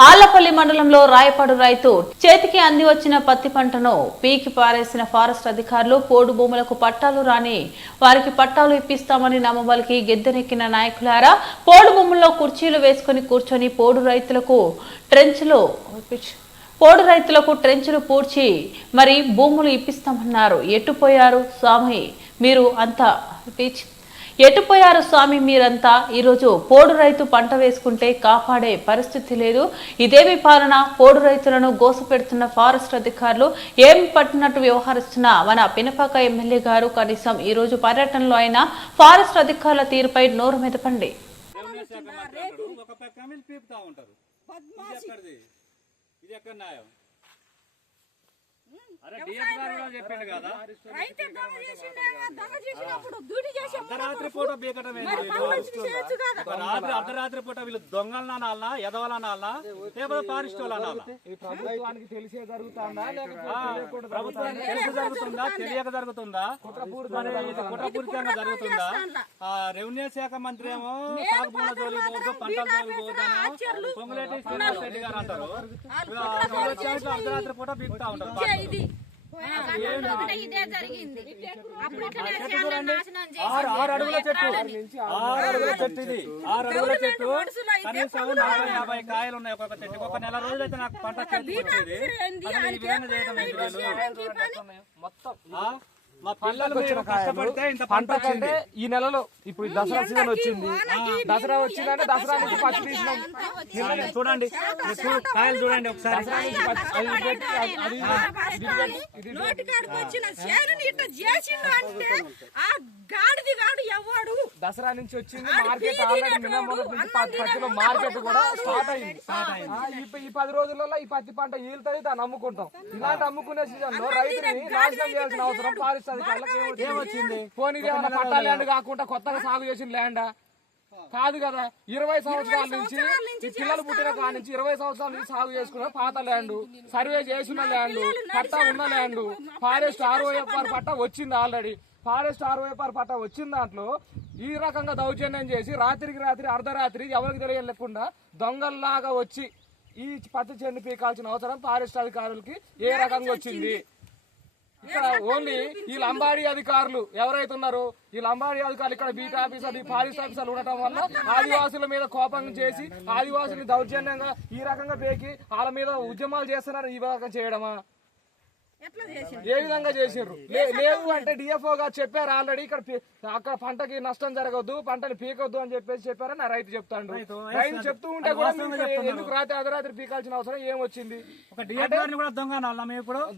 ఆళ్ళపల్లి మండలంలో రాయపాడు రైతు చేతికి అంది వచ్చిన పత్తి పంటను పీకి పారేసిన ఫారెస్ట్ అధికారులు పోడు భూములకు పట్టాలు రాని వారికి పట్టాలు ఇప్పిస్తామని నమ్మబలికి గెద్దెనెక్కిన నాయకులారా పోడు భూముల్లో కుర్చీలు వేసుకుని కూర్చొని పోడు రైతులకు ట్రెంచ్లు పోడు రైతులకు ట్రెంచులు పూడ్చి మరి భూములు ఇప్పిస్తామన్నారు. ఎట్టుపోయారు స్వామి మీరు అంతా ఎటుపోయారు స్వామి మీరంతా? ఈరోజు పోడు రైతు పంట వేసుకుంటే కాపాడే పరిస్థితి లేదు. ఇదేమి పాలన పోడు రైతులను గోసపెడుతున్న ఫారెస్ట్ అధికారులు ఏం పట్టినట్టు వ్యవహరిస్తున్న మన పినపాక ఎమ్మెల్యే గారు కనీసం ఈ రోజు పర్యటనలో అయినా ఫారెస్ట్ అధికారుల తీరుపై నోరు మెదపండి. మీద ఇది ఇది ఎక్కడ న్యాయం? వీళ్ళు దొంగలను అనాలనా ఎదవలు అనాలనా లేకపోతే వాళ్ళు ఈ ప్రభుత్వానికి తెలిసే జరుగుతుందా? ప్రభుత్వానికి తెలిసి జరుగుతుందా? తెలియక జరుగుతుందా? మరి ఇది కుట్రపూరితంగా జరుగుతుందా? ఆ రెవెన్యూ శాఖ మంత్రి ఏమో జోలికి పోవద్దు పంటల జోలికి పోవద్దు పొంగులేటి శ్రీనివాస్ రెడ్డి గారు అంటారు. వీళ్ళు అర్ధరాత్రి పూట బీకుతా ఉంటారు. ఇదే ఇది ఒకటే ఇదే జరిగింది అప్పుడు ఇట్లనే చేయాలని నాశనం చేసి ఆరు ఆరు అడుగుల చెట్టు ఆరు అడుగుల చెట్టు ఇది ఆరు అడుగుల చెట్టు కనీసం నలభై యాభై కాయలు ఉన్నాయి ఒక్కొక్క చెట్టు ఒక నెల రోజులు అయితే నాకు పంట వీళ్ళు? మొత్తం పిల్లలు మీరు కష్టపడితే ఇంత పంట వచ్చింది. ఈ నెలలో ఇప్పుడు దసరా సీజన్ వచ్చింది. దసరా వచ్చిందంటే దసరా నుంచి పచ్చి తీసినాం. చూడండి, కాయలు చూడండి ఒకసారి. అది గాడిది గాడు ఎవడు? దసరా నుంచి వచ్చింది మార్కెట్ ఆల్రెడీ నిన్న మొదటి నుంచి ప- పత్తిలో మార్కెట్ కూడా స్టార్ట్ అయింది. ఈ పది రోజులలో ఈ పత్తి పంట ఈలుతుంది దాన్ని అమ్ముకుంటాం. ఇలాంటి అమ్ముకునే సీజన్లో రైతుని నాశనం చేయాల్సిన అవసరం. అధికారులకు ఏమొచ్చింది? పోనీ పట్టా ల్యాండ్ కాకుండా కొత్తగా సాగు చేసిన ల్యాండా? కాదు కదా ఇరవై సంవత్సరాల నుంచి ఈ పిల్లలు పుట్టిన కాడ నుంచి ఇరవై సంవత్సరాల నుంచి సాగు చేసుకున్న పాత ల్యాండ్ సర్వే చేసిన ల్యాండ్ పట్టా ఉన్న ల్యాండ్ ఫారెస్ట్ ఆర్ఓఎఫ్ఆర్ పట్టా వచ్చింది ఆల్రెడీ. ఫారెస్ట్ ఆర్ఓఎఫ్ఆర్ పట్టా వచ్చిన దాంట్లో ఈ రకంగా దౌర్జన్యం చేసి రాత్రికి రాత్రి అర్ధరాత్రి ఎవరికి తెలియలేకుండా దొంగల్లాగా వచ్చి ఈ పత్తి చెండు పీకాల్సిన అవసరం ఫారెస్ట్ అధికారులకి ఏ రకంగా వచ్చింది. ఇక్కడ ఓన్లీ ఈ లంబాడీ అధికారులు ఎవరైతే ఉన్నారో ఈ లంబాడి అధికారులు ఇక్కడ బీట్ ఆఫీసర్ ఈ ఫారెస్ట్ ఆఫీసర్లు ఉండటం వల్ల ఆదివాసుల మీద కోపం చేసి ఆదివాసులు దౌర్జన్యంగా ఈ రకంగా పేకి వాళ్ళ మీద ఉద్యమాలు చేస్తున్నారు ఈ రకంగా చేయడమా? ఏ విధంగా చేసారు లేవు అంటే డిఎఫ్ఓ గారు చెప్పారు ఆల్రెడీ ఇక్కడ అక్కడ పంటకి నష్టం జరగద్దు పంటని పీకొద్దు అని చెప్పేసి చెప్పారని నా రైతు చెప్తాడు. రైతు చెప్తూ ఉంటే కూడా ఎందుకు రాత్రి అర్ధరాత్రి పీకాల్సిన అవసరం ఏమొచ్చింది?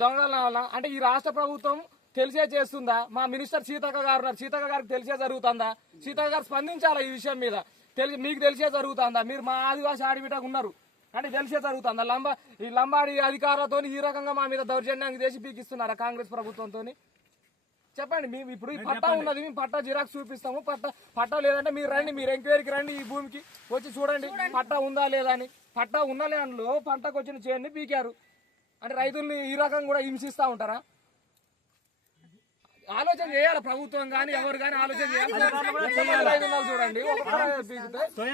దొంగల అంటే ఈ రాష్ట్ర ప్రభుత్వం తెలిసే చేస్తుందా? మా మినిస్టర్ సీతక్క గారు ఉన్నారు. సీతక్క గారికి తెలిసే జరుగుతుందా? సీతక్క గారు స్పందించాలా ఈ విషయం మీద? తెలిసి మీకు తెలిసే జరుగుతుందా? మీరు మా ఆదివాసి ఆడిబిడ్డకు ఉన్నారు. అంటే తెలిసే జరుగుతుందా. లంబ ఈ లంబాడి అధికారులతో ఈ రకంగా మా మీద దౌర్జన్యానికి చేసి పీకిస్తున్నారా కాంగ్రెస్ ప్రభుత్వంతో చెప్పండి మేము ఇప్పుడు ఈ పట్టా ఉన్నది మేము పట్టా జిరాక్స్ చూపిస్తాము. పట్టా పట్టా లేదంటే మీరు రండి మీరు ఎంక్వైరీకి రండి ఈ భూమికి. వచ్చి చూడండి పట్టా ఉందా లేదా అని. పట్టా ఉన్న ల్యాండ్లో పంటకు వచ్చిన చేన్ని పీకారు. అంటే రైతుల్ని ఈ రకంగా కూడా హింసిస్తా ఉంటారా? ఆలోచన చేయాలి ప్రభుత్వం కానీ ఎవరు కానీ ఆలోచన చేయాలి. చూడండి.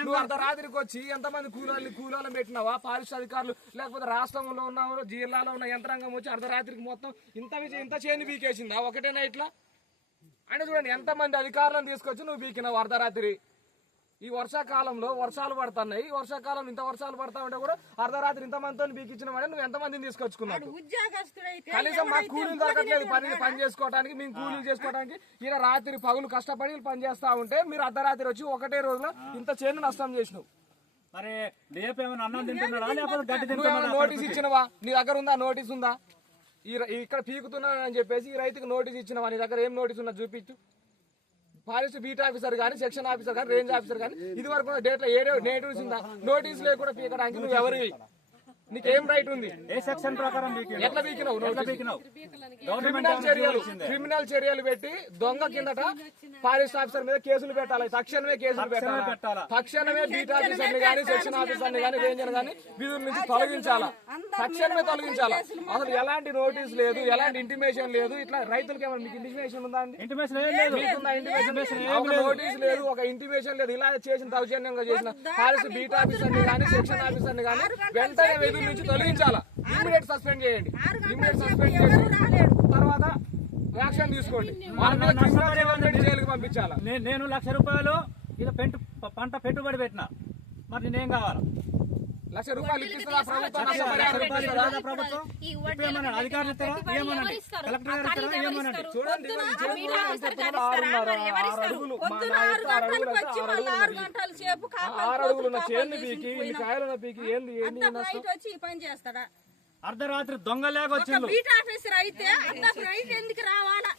నువ్వు అంత రాత్రికి వచ్చి ఎంతమంది కూలీలు కూలీలను పెట్టినావా? పారిశ్ర అధికారులు లేకపోతే రాష్ట్రంలో ఉన్న జిల్లాలో ఉన్న యంత్రాంగం వచ్చి అర్ధరాత్రికి మొత్తం ఇంత ఇంత చేను పీకేసిందా ఒకటేనా ఇట్లా? అంటే చూడండి ఎంతమంది అధికారులను తీసుకొచ్చి నువ్వు పీకినావు అర్ధరాత్రి? ఈ వర్షాకాలంలో వర్షాలు పడుతున్నాయి. ఈ వర్షాకాలం ఇంత వర్షాలు పడతా ఉంటే కూడా అర్ధరాత్రి ఇంత మందితో పీకించిన నువ్వు ఎంతమందిని తీసుకొచ్చుకున్నావు? కనీసం మాకు కూలీలు దొరకట్లేదు పని పని చేసుకోవడానికి మేము కూలీలు చేసుకోవడానికి ఈయన రాత్రి పగులు కష్టపడి పని చేస్తా ఉంటే మీరు అర్ధరాత్రి వచ్చి ఒకటే రోజులో ఇంత చేను నష్టం చేసినావు. మరి నోటీస్ ఇచ్చినవా? నీ దగ్గర ఉందా? నోటీస్ ఉందా? ఇక్కడ పీకుతున్నాను అని చెప్పేసి ఈ రైతుకి నోటీస్ ఇచ్చినవా? నీ దగ్గర ఏం నోటీస్ ఉన్నా చూపించు. ఫారెస్ట్ బీట్ ఆఫీసర్ కానీ సెక్షన్ ఆఫీసర్ కానీ రేంజ్ ఆఫీసర్ కానీ ఇది వరకు డేట్లో నోటీస్ నోటీస్ లేకుండా పీకడానికి నువ్వు ఎవరివి? నీకేం రైట్ ఉంది? ఏ సెక్షన్ ప్రకారం? ఎట్లా బీకినావు? ఎట్లా? బీకినావు? క్రిమినల్ చర్యలు. క్రిమినల్ చర్యలు పెట్టి దొంగ కిందట ఫారెస్ట్ ఆఫీసర్ మీద కేసులు పెట్టాలి? తక్షణమే కేసులు తక్షణమే పెట్టాలి. తక్షణమే బీట్ ఆఫీసర్ని గానీ సెక్షన్ ఆఫీసర్ని గానీ రేంజర్ గానీ విధుల నుంచి తొలగించాలా? తక్షణమే తొలగించాలా? అసలు ఎలాంటి నోటీస్ లేదు ఎలాంటి ఇంటిమేషన్ లేదు? ఇట్లా రైతులకి ఏమైనా మీకు ఇంటిమేషన్ ఉందా అండి? ఇంటిమేషన్. నోటీస్ లేదు. ఒక ఇంటిమేషన్ లేదు ఇలా చేసిన దౌర్జన్యంగా చేసిన ఫారెస్ట్ బీట్ ఆఫీసర్ని గానీ సెక్షన్ ఆఫీసర్ని గానీ వెంటనే విధుల నుంచి తొలగించాలా? ఇమ్మీడియట్ సస్పెండ్ చేయండి. ఇమ్మీడియట్ సస్పెండ్ చేసి తర్వాత యాక్షన్ తీసుకోండి. జైలుకి పంపించాలా? నేను లక్ష రూపాయలు ఇలా పెంటు పంట పెట్టుబడి పెట్టిన. మరి నేనేం కావాలి? లక్ష రూపాయలు ఇప్పిస్తుందా ప్రభుత్వం? అధికారులు ఏమనండి? కలెక్టర్ గారు ఏమనండి? చూడండి ఆరు? అడుగులు, చేను పీకి ఇన్ని పీకి ఏంది? వచ్చి పని చేస్తాడా? అర్ధరాత్రి వచ్చిండు బీట్ ఆఫీసర్ అయితే అంత ఎందుకు రావాలా?